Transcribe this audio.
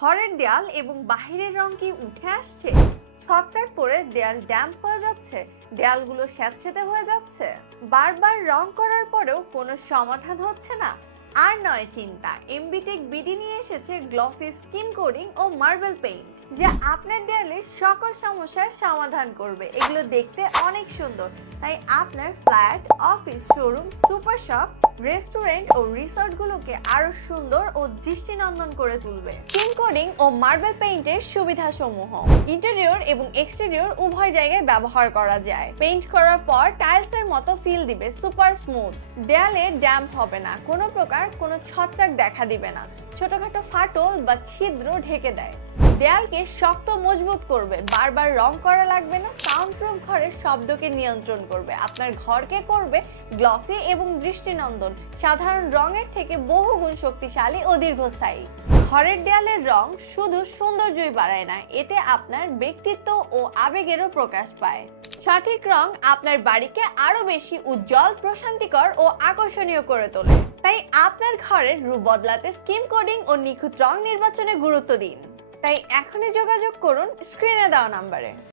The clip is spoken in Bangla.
ঘরের দেয়াল এবং বাহিরের রং কি উঠে আসছে? ছত্রাক পড়ে দেয়াল ড্যাম্প হয়ে যাচ্ছে, দেয়ালগুলো স্যাঁতসেঁতে হয়ে যাচ্ছে, বারবার রং করার পরেও কোনো সমাধান হচ্ছে না? আর নয় চিন্তা, এমবিটেক বিডি নিয়ে এসেছে গ্লসি স্কিন কোডিং ও মার্বেল পেইন্ট, যা আপনার দেয়ালের সকল সমস্যার সমাধান করবে। এগুলো দেখতে অনেক সুন্দর, তাই আপনার flat, office, showroom, super shop, restaurant ও রিসর্টগুলোকে আরো সুন্দর ও দৃষ্টিনন্দন করে তুলবে। স্কিন কোডিং ও মার্বেল পেইন্টের সুবিধাসমূহ: ইন্টেরিয়র এবং এক্সটেরিয়র উভয় জায়গায় ব্যবহার করা যায়। পেইন্ট করার পর টাইলসের মতো ফিল দিবে, সুপার স্মুথ। দেয়ালে ড্যাম্প হবে না, কোনো প্রকার কোনো ছত্রাক দেখা দিবে না, ছোটখাটো ফাটল বা ছিদ্র ঢেকে দেয়। দেয়ালকে শক্ত মজবুত করবে, বারবার রং করা লাগবে না। সাউন্ডপ্রুফ ঘরের শব্দকে নিয়ন্ত্রণ করবে, আপনার ঘরকে করবে গ্লসি এবং দৃষ্টিনন্দন, সাধারণ রঙের থেকে বহুগুণ শক্তিশালী ও দীর্ঘস্থায়ী। ঘরের দেয়ালের রং শুধু সৌন্দর্যই বাড়ায় না, এতে আপনার ব্যক্তিত্ব ও আবেগেরও প্রকাশ পায়। সঠিক রং আপনার বাড়িকে আরো বেশি উজ্জ্বল, প্রশান্তিকর ও আকর্ষণীয় করে তোলে। তাই আপনার ঘরের রূপ বদলাতে স্কিন কোডিং ও নিখুঁত রং নির্বাচনে গুরুত্ব দিন। তাই এখনই যোগাযোগ করুন স্ক্রিনে দেওয়া নাম্বারে।